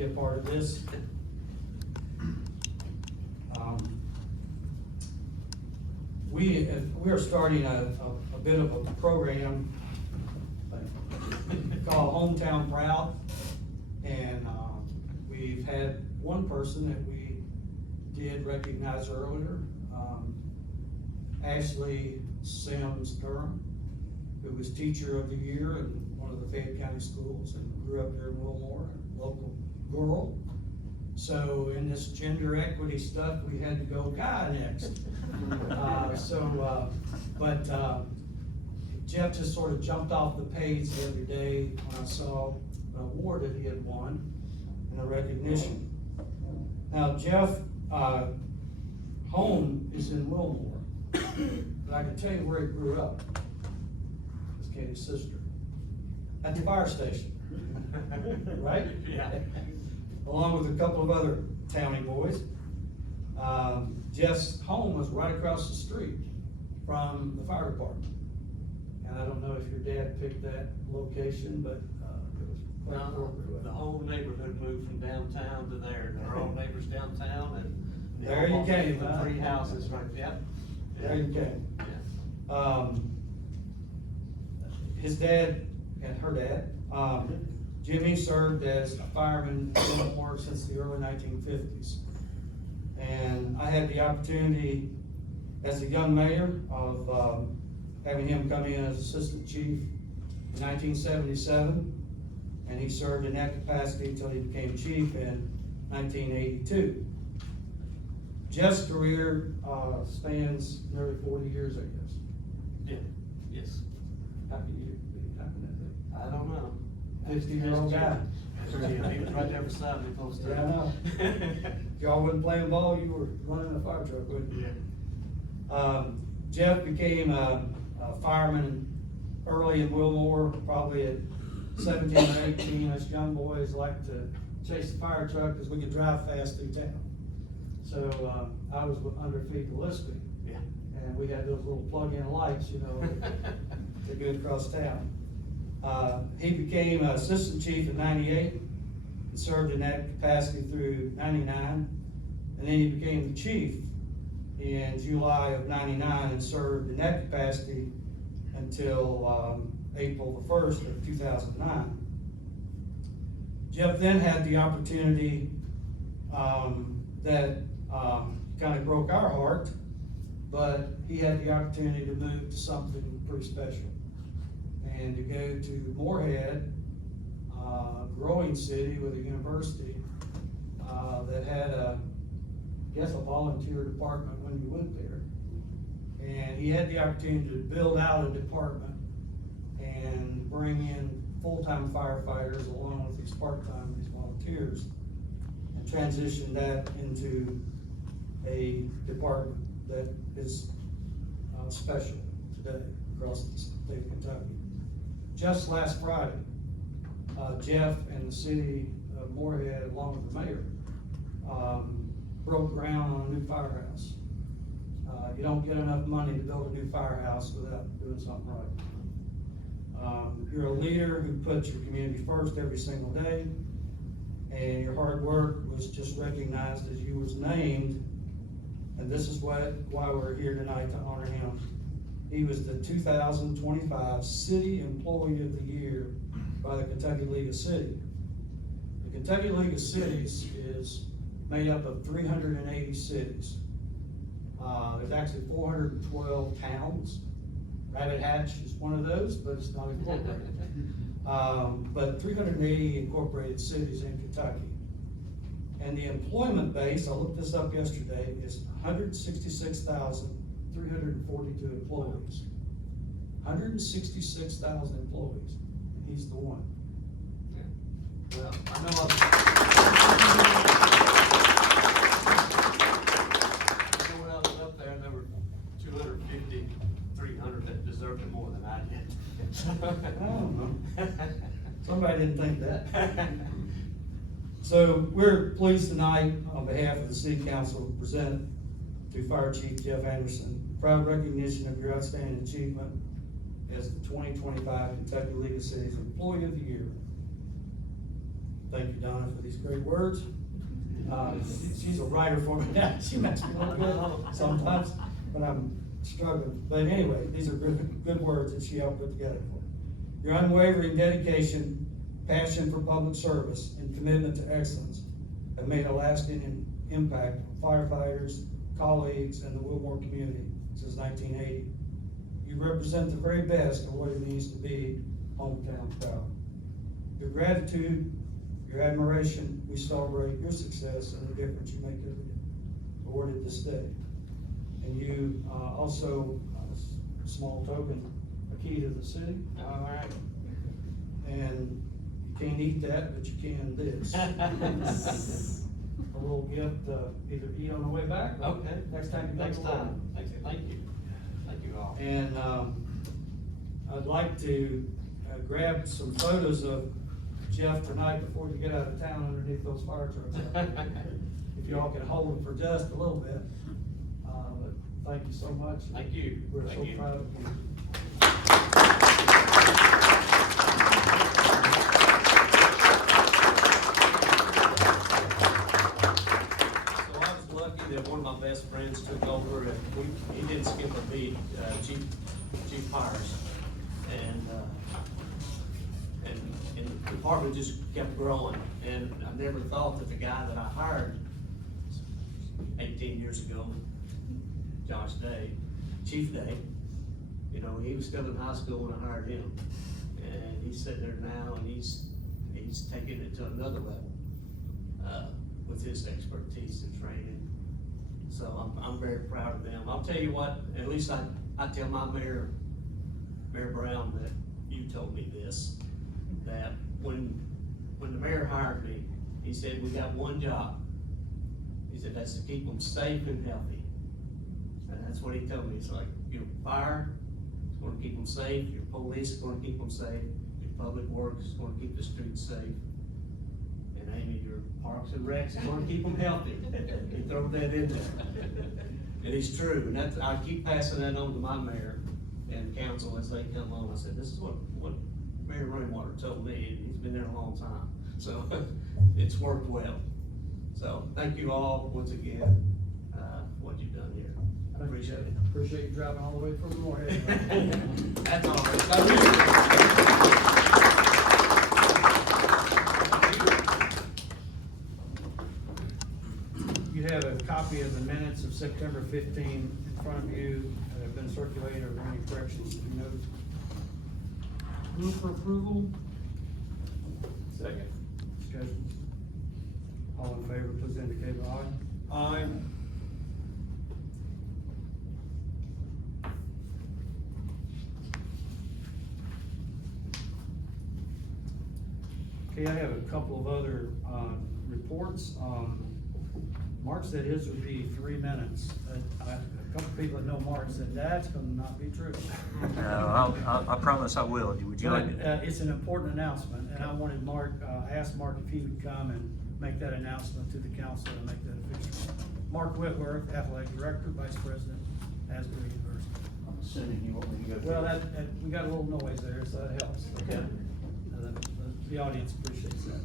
be a part of this. We are starting a bit of a program called Hometown Proud, and we've had one person that we did recognize earlier, Ashley Sims Durham, who was Teacher of the Year in one of the Fayette County schools and grew up here in Wilmore, a local girl. So in this gender equity stuff, we had to go guy next. But Jeff just sort of jumped off the page the other day when I saw an award that he had won and a recognition. Now Jeff, home is in Wilmore, but I can tell you where he grew up. It's Katie's sister. At the fire station, right? Yeah. Along with a couple of other townie boys. Jeff's home was right across the street from the fire department. And I don't know if your dad picked that location, but it was quite appropriate. The whole neighborhood moved from downtown to there. They're all neighbors downtown, and There you came, the huh? 3 houses right, yep. There you came. Yeah. His dad and her dad, Jimmy served as a fireman in Wilmore since the early 1950s. And I had the opportunity as a young mayor of having him come in as assistant chief in 1977. And he served in that capacity until he became chief in 1982. Jeff's career spans nearly 40 years, I guess. Yeah, yes. Happy year, happy that day. I don't know. 50-year-old guy. He was right there beside me, close to. Yeah, I know. If y'all wasn't playing ball, you were running a fire truck, wouldn't you? Yeah. Jeff became a fireman early in Wilmore, probably at 17 or 18. Us young boys like to chase the fire truck because we could drive fast through town. So I was under Feed Gillespie. Yeah. And we had those little plug-in lights, you know, to go across town. He became assistant chief in 98 and served in that capacity through 99. And then he became the chief in July of 99 and served in that capacity until April the 1st of 2009. Jeff then had the opportunity that kind of broke our heart, but he had the opportunity to move to something pretty special and to go to Moorhead, a growing city with a university that had a volunteer department when you went there. And he had the opportunity to build out a department and bring in full-time firefighters along with these part-time, these volunteers, and transition that into a department that is special today across the state of Kentucky. Just last Friday, Jeff and the city of Moorhead, along with the mayor, broke ground on a new firehouse. You don't get enough money to build a new firehouse without doing something right. You're a leader who puts your community first every single day, and your hard work was just recognized as you was named, and this is why we're here tonight to honor him. He was the 2025 City Employee of the Year by the Kentucky League of Cities. The Kentucky League of Cities is made up of 380 cities. There's actually 412 towns. Rabbit Hatch is one of those, but it's not incorporated. But 380 incorporated cities in Kentucky. And the employment base, I looked this up yesterday, is 166,342 employees. 166,000 employees, and he's the one. Yeah. Well, I know when I was up there, there were 250, 300 that deserved it more than I did. I don't know. Somebody didn't think that. So we're pleased tonight on behalf of the City Council to present to Fire Chief Jeff Anderson proud recognition of your outstanding achievement as the 2025 Kentucky League of Cities Employee of the Year. Thank you, Donna, for these great words. She's a writer for me now. She makes me look good sometimes when I'm struggling. But anyway, these are good words that she helped put together for me. Your unwavering dedication, passion for public service, and commitment to excellence have made a lasting impact on firefighters, colleagues, and the Wilmore community since 1980. You represent the very best of what it means to be hometown proud. Your gratitude, your admiration, we celebrate your success and the difference you make every day. Awarded this day. And you also, a small token, a key to the city. All right. And you can't eat that, but you can this. A little gift, either eat on the way back. Or Okay. Next time you go. Next time. Thank you. Thank you all. And I'd like to grab some photos of Jeff tonight before you get out of town underneath those fire trucks. If you all can hold them for just a little bit. But thank you so much. Thank you. We're Thank so you. proud of you. So I was lucky that one of my best friends took over, and he didn't skip a beat, Chief Hires. And the department just kept growing, and I never thought that the guy that I hired 18 years ago, Josh Day, Chief Day, you know, he was still in high school when I hired him. And he's sitting there now, and he's taking it to another level, with his expertise and training. So I'm very proud of them. I'll tell you what, at least I tell my Mayor Brown, that you told me this, that when the mayor hired me, he said, we got one job. He said, that's to keep them safe and healthy. And that's what he told me. It's like, your fire is gonna keep them safe, your police is gonna keep them safe, your public works is gonna keep the streets safe. And Amy, your parks and recs is gonna keep them healthy. He throw that in there. And it's true, and that's, I keep passing that on to my mayor and council as they come on. I said, this is what Mayor Rainwater told me, and he's been there a long time. So it's worked well. So thank you all once again, what you've done here. I appreciate it. Appreciate you driving all the way from Wilmore. That's all right. Thank You have a copy of the minutes of September 15 in front of you that have been circulated. Are there any corrections to be noted? Move for approval. Second. Discussion. All in favor, please indicate by aye. Aye. Okay, I have a couple of other reports. Mark said his would be 3 minutes. A couple people that know Mark said that's gonna not be true. No, I promise I will. Would you like? But, it's an important announcement, and I wanted Mark, I asked Mark if he would come and make that announcement to the council and make that official. Mark Whitworth, Athletic Director, Vice President, Asbury University. I'm assuming you want me to go. Well, we got a little noise there, so that helps. Okay. The audience appreciates that.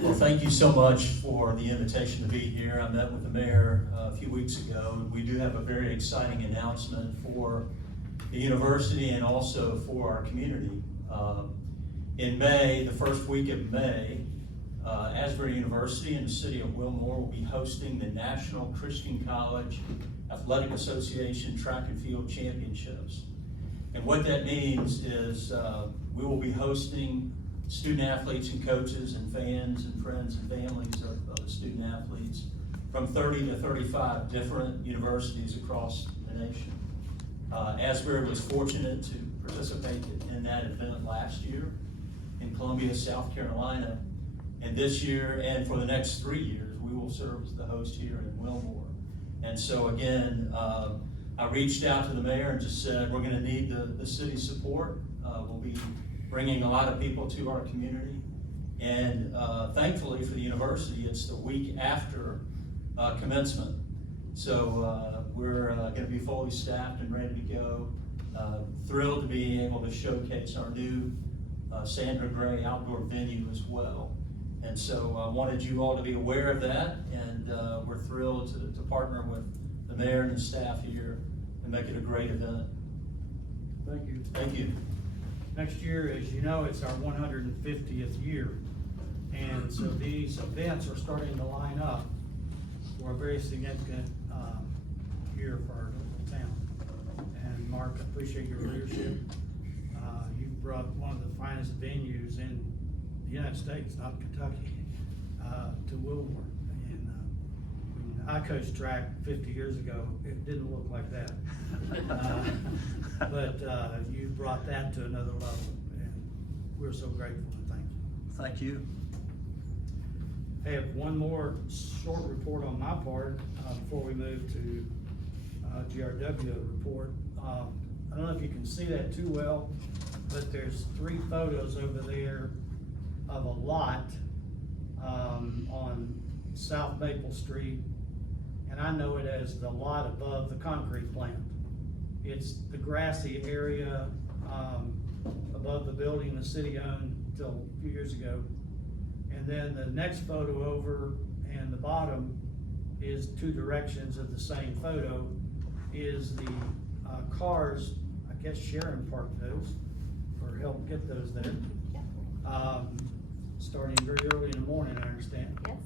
Well, thank you so much for the invitation to be here. I met with the mayor a few weeks ago, and we do have a very exciting announcement for the university and also for our community. In May, the first week of May, Asbury University and the city of Wilmore will be hosting the National Christian College Athletic Association Track and Field Championships. And what that means is we will be hosting student athletes and coaches and fans and friends and families of the student athletes from 30 to 35 different universities across the nation. Asbury was fortunate to participate in that event last year in Columbia, South Carolina. And this year, and for the next 3 years, we will serve as the host here in Wilmore. And so again, I reached out to the mayor and just said, we're gonna need the city's support. We'll be bringing a lot of people to our community. And thankfully for the university, it's the week after commencement. So we're gonna be fully staffed and ready to go. Thrilled to be able to showcase our new Sandra Gray outdoor venue as well. And so I wanted you all to be aware of that, and we're thrilled to partner with the mayor and the staff here and make it a great event. Thank you. Thank you. Next year, as you know, it's our 150th year. And so these events are starting to line up for a very significant year for our local town. And Mark, I appreciate your leadership. You've brought one of the finest venues in the United States, not Kentucky, to Wilmore. And when I coached track 50 years ago, it didn't look like that. But you brought that to another level, and we're so grateful and thank you. Thank you. I have one more short report on my part before we move to GRW report. I don't know if you can see that too well, but there's 3 photos over there of a lot on South Maple Street, and I know it as the lot above the concrete plant. It's the grassy area above the building the city owned until a few years ago. And then the next photo over and the bottom is 2 directions of the same photo, is the cars, I guess Sharon parked those, or helped get those there. Starting very early in the morning, I understand. Yes.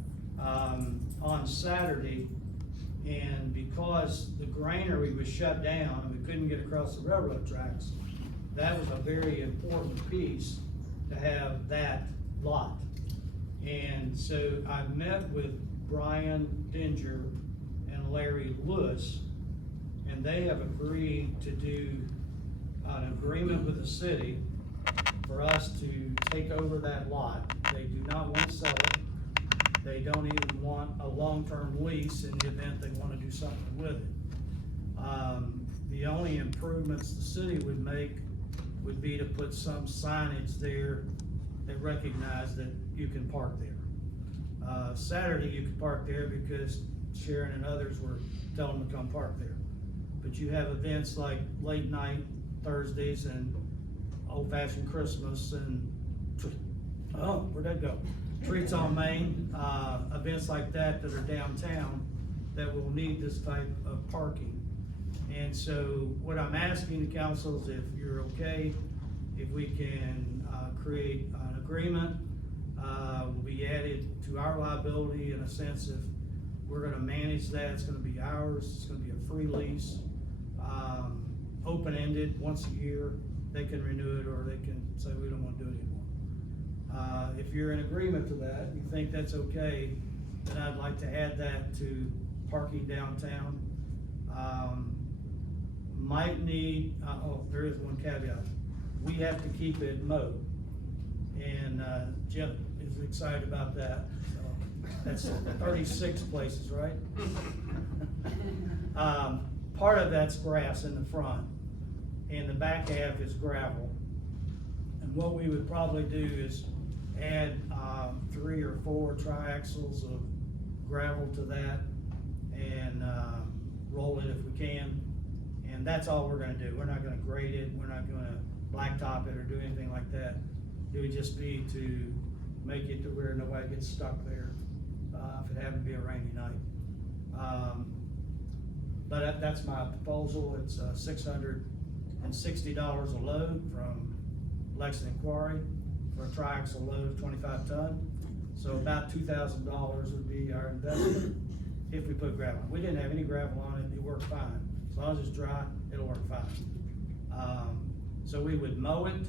On Saturday, and because the granary was shut down and we couldn't get across the railroad tracks, that was a very important piece to have that lot. And so I met with Brian Dinger and Larry Lewis, and they have agreed to do an agreement with the city for us to take over that lot. They do not want to sell it. They don't even want a long-term lease in the event they want to do something with it. The only improvements the city would make would be to put some signage there that recognize that you can park there. Saturday you could park there because Sharon and others were telling them to come park there. But you have events like late night Thursdays and old fashioned Christmas and, oh, where'd that go? Treats on Main, events like that that are downtown that will need this type of parking. And so what I'm asking the council is if you're okay, if we can create an agreement, will be added to our liability in a sense if we're gonna manage that, it's gonna be ours, it's gonna be a free lease, open-ended, once a year, they can renew it or they can say we don't wanna do it anymore. If you're in agreement to that, you think that's okay, then I'd like to add that to parking downtown. Might need, oh, there is one caveat, we have to keep it mowed. And Jim is excited about that, so that's 36 places, right? Part of that's grass in the front, and the back half is gravel. And what we would probably do is add 3 or 4 triaxles of gravel to that and roll it if we can. And that's all we're gonna do. We're not gonna grade it, we're not gonna blacktop it or do anything like that. It would just be to make it to where nobody gets stuck there, if it happened to be a rainy night. But that's my proposal. It's $660 a load from Lexington Quarry for a triaxle load of 25 ton. So about $2,000 would be our investment if we put gravel. We didn't have any gravel on it, it worked fine. As long as it's dry, it'll work fine. So we would mow it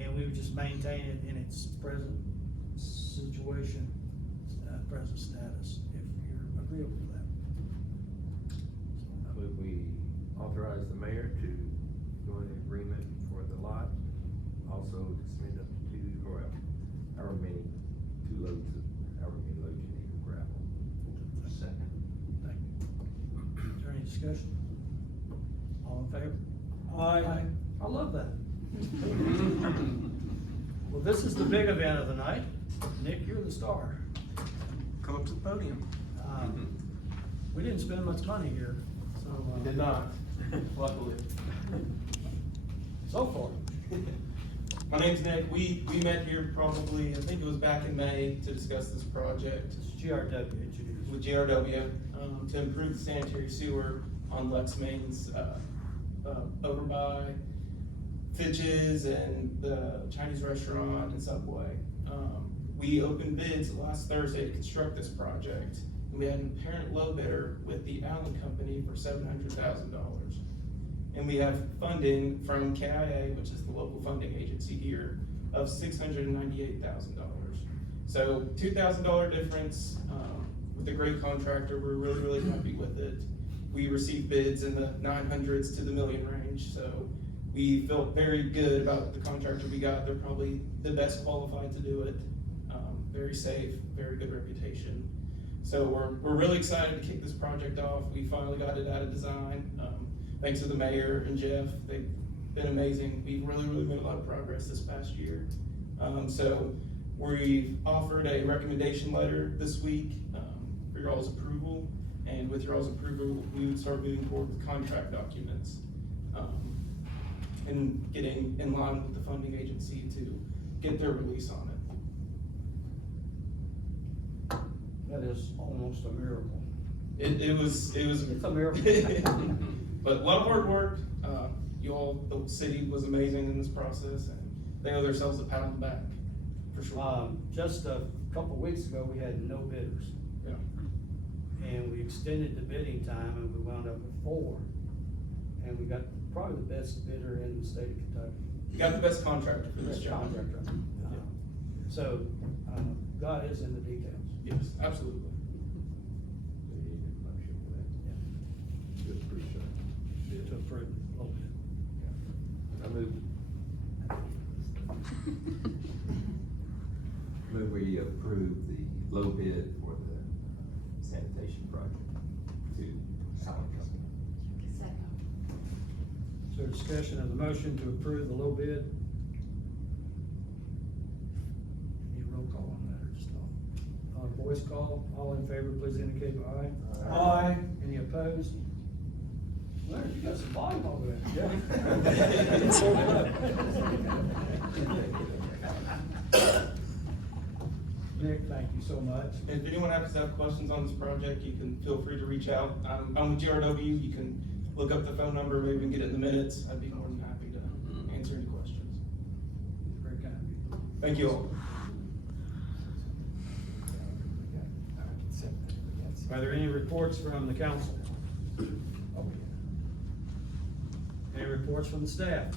and we would just maintain it in its present situation, present status, if you're agreeable to that. I move we authorize the mayor to go into agreement for the lot, also to spend up to 2, or however many, 2 loads of, however many loads you need of gravel. Second. Thank you. Is there any discussion? All in favor? Aye. I love that. Well, this is the big event of the night. Nick, you're the star. Come up to the podium. We didn't spend much money here, so. We did not, luckily. So far. My name's Nick. We met here probably, I think it was back in May, to discuss this project It's GRW engineers. with GRW, to improve the sanitary sewer on Lex Main's, over by Fitch's and the Chinese restaurant and Subway. We opened bids last Thursday to construct this project, and we had an apparent low bidder with the Allen Company for $700,000. And we have funding from KIA, which is the local funding agency here, of $698,000. So $2,000 difference, with a great contractor. We're really happy with it. We received bids in the 900s to the million range, so we felt very good about the contractor we got. They're probably the best qualified to do it. Very safe, very good reputation. So we're really excited to kick this project off. We finally got it out of design. Thanks to the mayor and Jeff, they've been amazing. We've really made a lot of progress this past year. So we've offered a recommendation letter this week for your all's approval. And with your all's approval, we would start moving forward with contract documents and getting in line with the funding agency to get their release on it. That is almost a miracle. It was. It's a miracle. But a lot of hard work. You all, the city was amazing in this process, and they owe themselves a pat on the back, for sure. Just a couple weeks ago, we had no bidders. Yeah. And we extended the bidding time, and we wound up with 4. And we got probably the best bidder in the state of Kentucky. You got the best contractor for this Best job. contractor. So, God is in the details. Yes, absolutely. So you need a motion for that? Good, approve that. To approve a little bit. I move we approve the low bid for the sanitation project to Allen Company. Is there discussion of the motion to approve the low bid? Need a roll call on that or just all? Voice call, all in favor, please indicate by aye. Aye. Any opposed? Larry, you got some volume over there. Nick, thank you so much. If anyone happens to have questions on this project, you can feel free to reach out. I'm with GRW. You can look up the phone number, maybe even get it in the minutes. I'd be more than happy to answer any questions. Very kind of you. Thank you all. Are there any reports from the council? Any reports from the staff?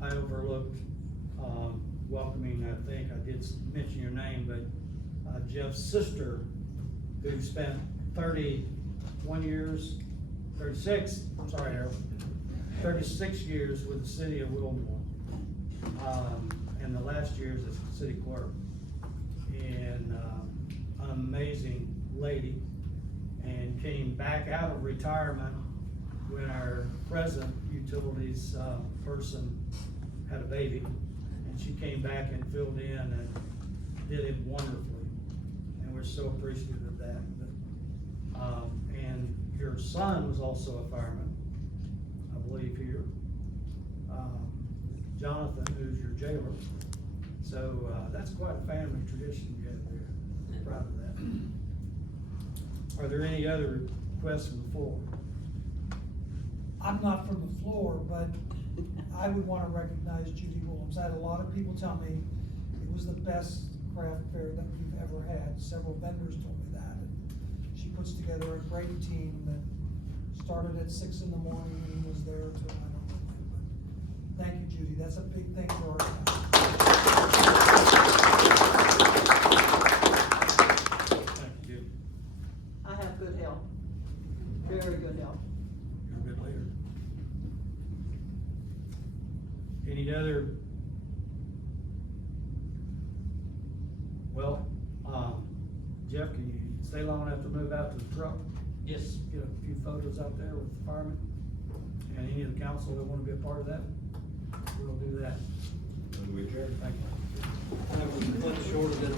I overlooked, welcoming, I think I did mention your name, but Jeff's sister, who spent 31 years, 36, I'm sorry, Harold, 36 years with the city of Wilmore. And the last year as a city clerk. And an amazing lady, and came back out of retirement when our present utilities person had a baby, and she came back and filled in and did it wonderfully, and we're so appreciative of that. And your son was also a fireman, I believe here, Jonathan, who's your jailer. So that's quite a family tradition you have there. Proud of that. Are there any other requests from the floor? I'm not from the floor, but I would want to recognize Judy Williams. I had a lot of people tell me it was the best craft fair that we've ever had. Several vendors told me that. And she puts together a great team that started at 6 in the morning and was there till I don't know when. But thank you, Judy. That's a big thing for our town. Thank you, Judy. I have good health, very good health. You're a good leader. Any other? Well, Jeff, can you stay long enough to move out to the truck? Yes. Get a few photos out there with the firemen, and any of the council that want to be a part of that, we'll do that. Thank you. That was much shorter than a